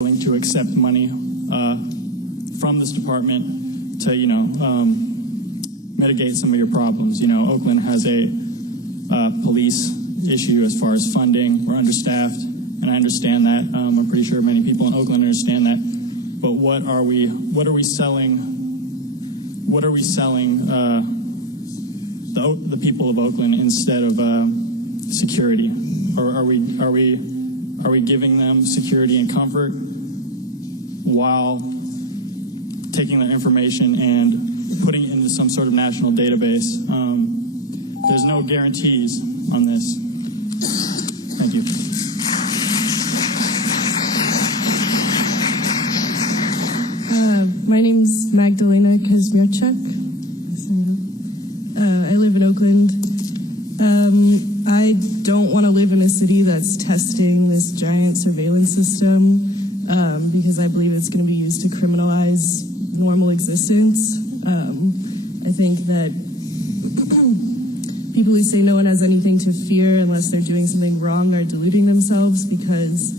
willing to accept money from this department to, mitigate some of your problems. Oakland has a police issue as far as funding. We're understaffed, and I understand that. I'm pretty sure many people in Oakland understand that. But what are we selling? What are we selling the people of Oakland instead of security? Or are we giving them security and comfort while taking their information and putting it into some sort of national database? There's no guarantees on this. Thank you. My name's Magdalena Kazmierczak. I live in Oakland. I don't want to live in a city that's testing this giant surveillance system because I believe it's going to be used to criminalize normal existence. I think that people who say no one has anything to fear unless they're doing something wrong are deluding themselves, because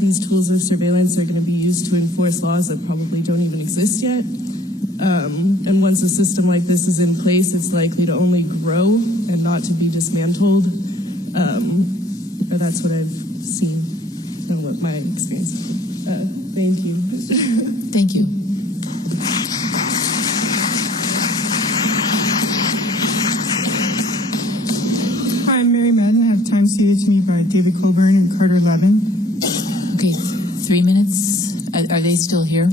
these tools of surveillance are going to be used to enforce laws that probably don't even exist yet. And once a system like this is in place, it's likely to only grow and not to be dismantled. Or that's what I've seen and what my experience is. Thank you. Thank you. Hi, I'm Mary Madden. I have time ceded to me by David Colburn and Carter Levin. Okay, 3 minutes. Are they still here?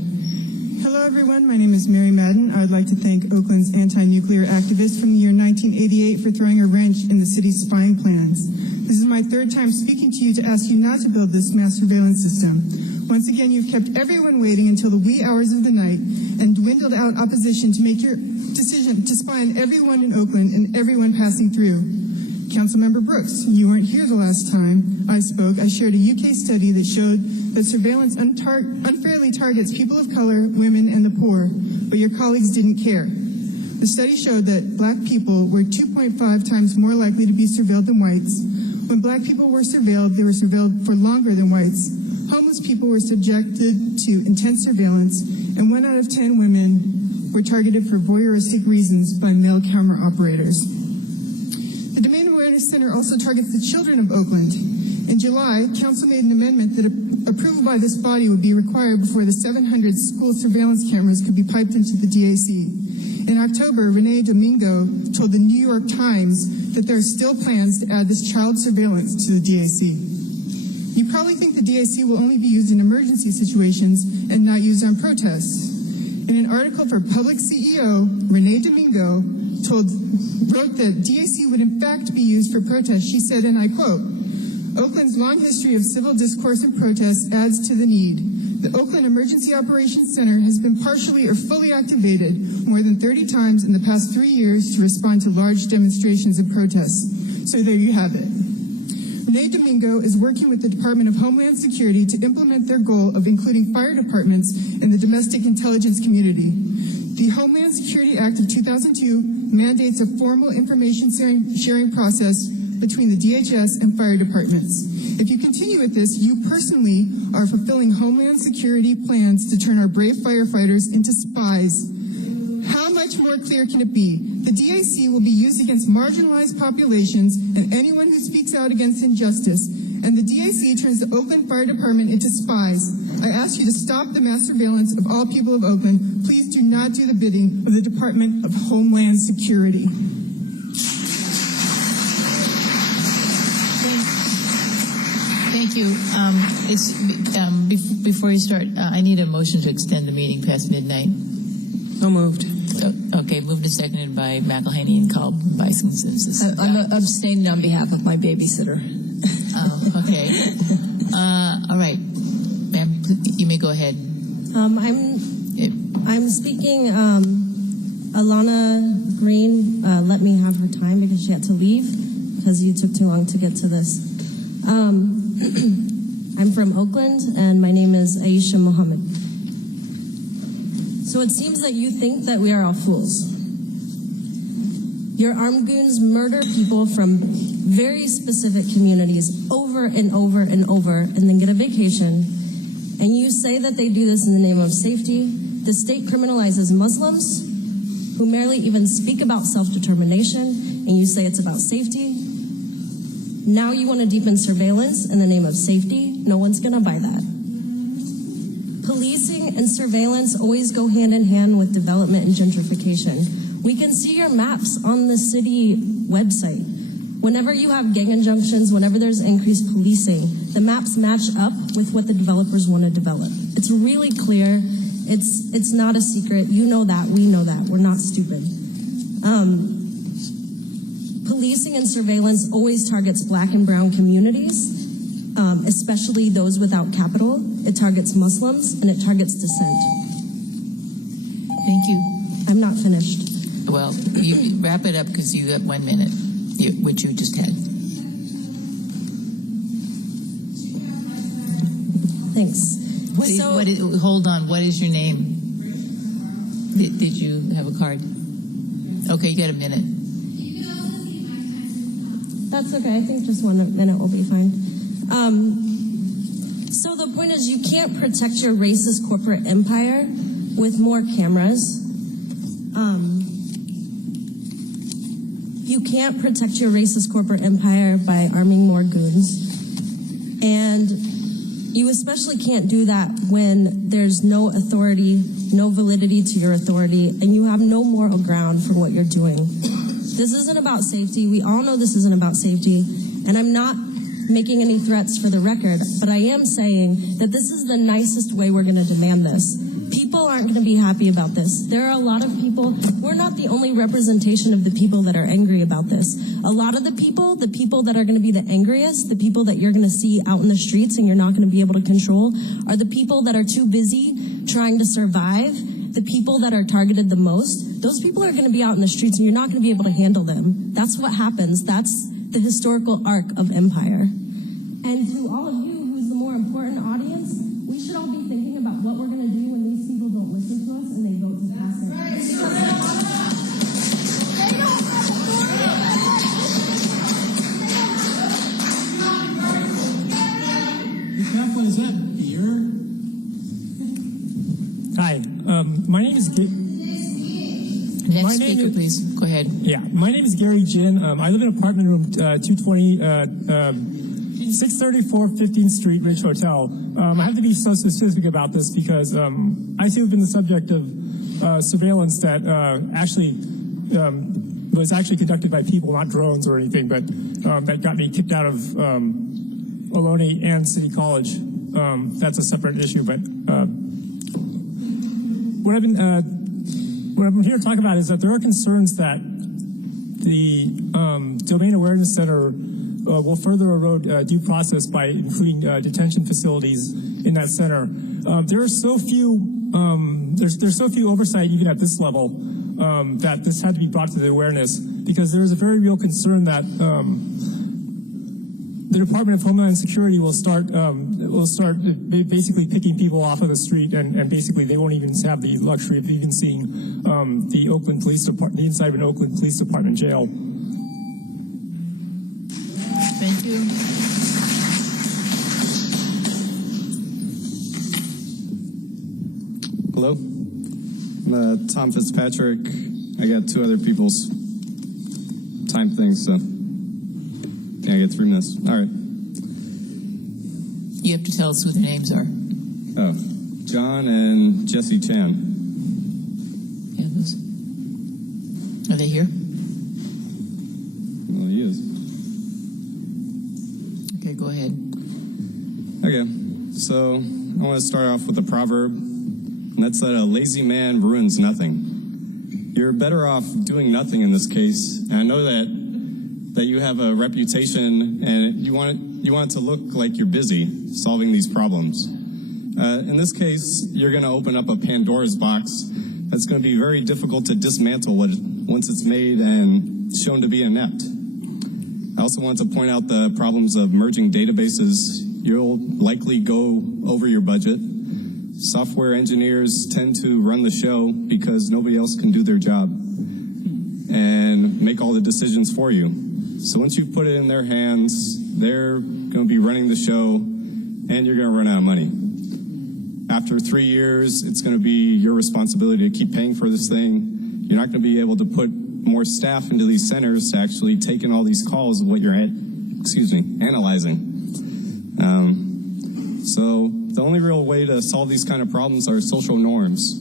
Hello, everyone. My name is Mary Madden. I would like to thank Oakland's anti-nuclear activist from the year 1988 for throwing a wrench in the city's spying plans. This is my third time speaking to you to ask you not to build this mass surveillance system. Once again, you've kept everyone waiting until the wee hours of the night and dwindled out opposition to make your decision to spy on everyone in Oakland and everyone passing through. Councilmember Brooks, you weren't here the last time I spoke. I shared a UK study that showed that surveillance unfairly targets people of color, women, and the poor, but your colleagues didn't care. The study showed that black people were 2.5 times more likely to be surveilled than whites. When black people were surveilled, they were surveilled for longer than whites. Homeless people were subjected to intense surveillance, and 1 out of 10 women were targeted for voyeuristic reasons by male camera operators. The Domain Awareness Center also targets the children of Oakland. In July, Council made an amendment that approval by this body would be required before the 700 school surveillance cameras could be piped into the DAC. In October, Renee Domingo told the New York Times that there are still plans to add this child surveillance to the DAC. You probably think the DAC will only be used in emergency situations and not used on protests. In an article for Public CEO, Renee Domingo wrote that DAC would in fact be used for protests. She said, and I quote, "Oakland's long history of civil discourse and protests adds to the need. The Oakland Emergency Operations Center has been partially or fully activated more than 30 times in the past 3 years to respond to large demonstrations and protests." So there you have it. Renee Domingo is working with the Department of Homeland Security to implement their goal of including fire departments in the domestic intelligence community. The Homeland Security Act of 2002 mandates a formal information sharing process between the DHS and fire departments. If you continue with this, you personally are fulfilling Homeland Security plans to turn our brave firefighters into spies. How much more clear can it be? The DAC will be used against marginalized populations and anyone who speaks out against injustice. And the DAC turns the Oakland Fire Department into spies. I ask you to stop the mass surveillance of all people of Oakland. Please do not do the bidding of the Department of Homeland Security. Thank you. Before you start, I need a motion to extend the meeting past midnight. So moved. Okay, moved and seconded by McElhaney and called by consensus. I'm abstaining on behalf of my babysitter. Oh, okay. All right. Ma'am, you may go ahead. I'm speaking. Alana Green let me have her time because she had to leave because you took too long to get to this. I'm from Oakland, and my name is Aisha Mohammed. So it seems that you think that we are all fools. Your armed goons murder people from very specific communities over and over and over, and then get a vacation And you say that they do this in the name of safety. The state criminalizes Muslims who merely even speak about self-determination, and you say it's about safety. Now you want to deepen surveillance in the name of safety. No one's going to buy that. Policing and surveillance always go hand in hand with development and gentrification. We can see your maps on the city website. Whenever you have gang injunctions, whenever there's increased policing, the maps match up with what the developers want to develop. It's really clear. It's not a secret. You know that. We know that. We're not stupid. Policing and surveillance always targets black and brown communities, especially those without capital. It targets Muslims, and it targets dissent. Thank you. I'm not finished. Well, you wrap it up because you got 1 minute, which you just had. Thanks. Hold on. What is your name? Did you have a card? Okay, you got a minute. That's okay. I think just 1 minute will be fine. So the point is, you can't protect your racist corporate empire with more cameras. You can't protect your racist corporate empire by arming more goons. And you especially can't do that when there's no authority, no validity to your authority, and you have no moral ground for what you're doing. This isn't about safety. We all know this isn't about safety. And I'm not making any threats for the record, but I am saying that this is the nicest way we're going to demand this. People aren't going to be happy about this. There are a lot of people. We're not the only representation of the people that are angry about this. A lot of the people that are going to be the angriest, the people that you're going to see out in the streets and you're not going to be able to control, are the people that are too busy trying to survive, the people that are targeted the most. Those people are going to be out in the streets and you're not going to be able to handle them. That's what happens. That's the historical arc of empire. And to all of you, who's the more important audience, we should all be thinking about what we're going to do when these people don't listen to us and they vote to pass it. What is that, beer? Hi, my name is... Next speaker, please. Go ahead. Yeah, my name is Gary Jin. I live in apartment room 220, 634 15th Street, Ridge Hotel. I have to be so specific about this because I too have been the subject of surveillance that was actually conducted by people, not drones or anything, but that got me kicked out of Ohlone and City College. That's a separate issue, but what I'm here to talk about is that there are concerns that the Domain Awareness Center will further erode due process by including detention facilities in that center. There are so few, there's so few oversight even at this level that this had to be brought to the awareness, because there is a very real concern that the Department of Homeland Security will start basically picking people off of the street, and basically they won't even have the luxury of even seeing the Oakland Police Department, the inside of an Oakland Police Department jail. Thank you. Hello, I'm Tom Fitzpatrick. I got two other people's time things, so yeah, I get 3 minutes. All right. You have to tell us who their names are. Oh, John and Jesse Chan. Yeah, those. Are they here? Well, he is. Okay, go ahead. Okay, so I want to start off with a proverb, and that's that a lazy man ruins nothing. You're better off doing nothing in this case, and I know that you have a reputation, and you want it to look like you're busy solving these problems. In this case, you're going to open up a Pandora's box that's going to be very difficult to dismantle once it's made and shown to be inept. I also want to point out the problems of merging databases. You'll likely go over your budget. Software engineers tend to run the show because nobody else can do their job and make all the decisions for you. So once you put it in their hands, they're going to be running the show, and you're going to run out of money. after 3 years, it's going to be your responsibility to keep paying for this thing. You're not going to be able to put more staff into these centers to actually take in all these calls of what you're analyzing. So the only real way to solve these kind of problems are social norms.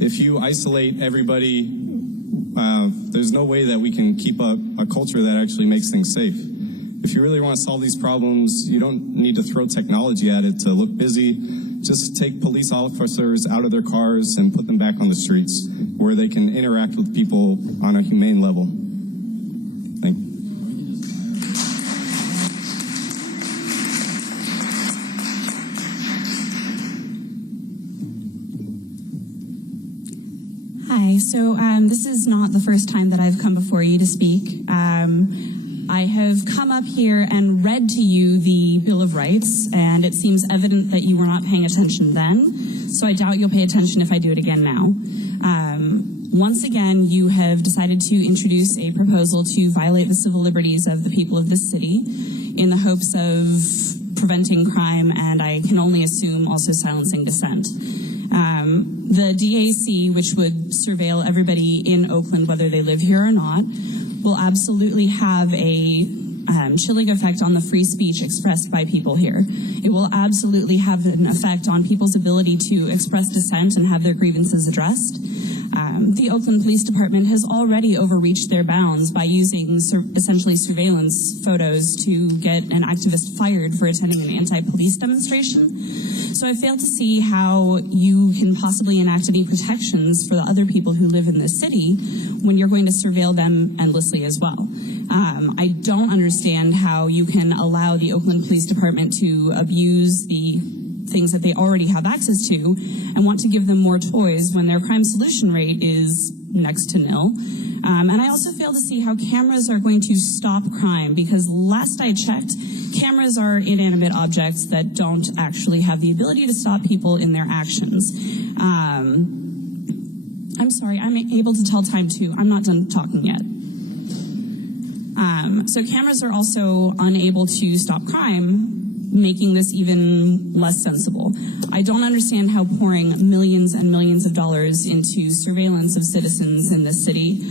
If you isolate everybody, there's no way that we can keep up a culture that actually makes things safe. If you really want to solve these problems, you don't need to throw technology at it to look busy. Just take police officers out of their cars and put them back on the streets where they can interact with people on a humane level. Thank you. Hi, so this is not the first time that I've come before you to speak. I have come up here and read to you the Bill of Rights, and it seems evident that you were not paying attention then, so I doubt you'll pay attention if I do it again now. Once again, you have decided to introduce a proposal to violate the civil liberties of the people of this city in the hopes of preventing crime, and I can only assume also silencing dissent. The DAC, which would surveil everybody in Oakland, whether they live here or not, will absolutely have a chilling effect on the free speech expressed by people here. It will absolutely have an effect on people's ability to express dissent and have their grievances addressed. The Oakland Police Department has already overreached their bounds by using essentially surveillance photos to get an activist fired for attending an anti-police demonstration. So I fail to see how you can possibly enact any protections for the other people who live in this city when you're going to surveil them endlessly as well. I don't understand how you can allow the Oakland Police Department to abuse the things that they already have access to and want to give them more toys when their crime solution rate is next to nil. And I also fail to see how cameras are going to stop crime, because last I checked, cameras are inanimate objects that don't actually have the ability to stop people in their actions. I'm sorry, I'm able to tell time too. I'm not done talking yet. So cameras are also unable to stop crime, making this even less sensible. I don't understand how pouring millions and millions of dollars into surveillance of citizens in this city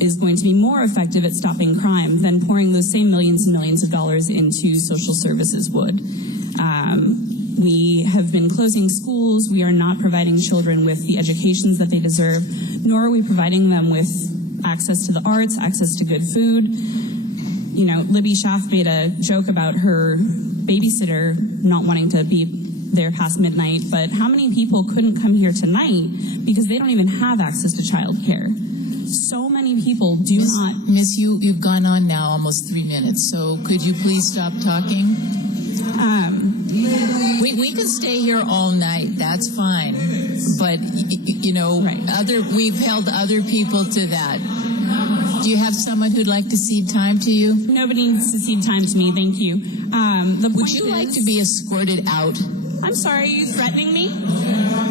is going to be more effective at stopping crime than pouring those same millions and millions of dollars into social services would. We have been closing schools. We are not providing children with the educations that they deserve, nor are we providing them with access to the arts, access to good food. You know, Libby Schaff made a joke about her babysitter not wanting to be there past midnight, but how many people couldn't come here tonight because they don't even have access to childcare? So many people do not. Miss, you've gone on now almost 3 minutes, so could you please stop talking? We can stay here all night. That's fine, but you know, Right. We've held other people to that. Do you have someone who'd like to cede time to you? Nobody needs to cede time to me, thank you. The Would point you is, like to be escorted out? I'm sorry, are you threatening me?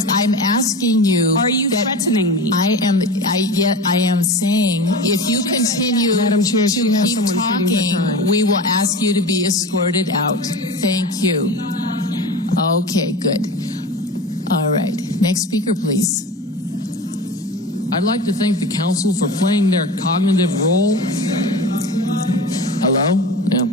I'm asking you. Are you that threatening me? I am saying if you continue Madam Chair, to she has keep someone feeding her talking, time. we will ask you to be escorted out. Thank you. Okay, good. All right. Next speaker, please. I'd like to thank the council for playing their cognitive role. Hello? Yeah.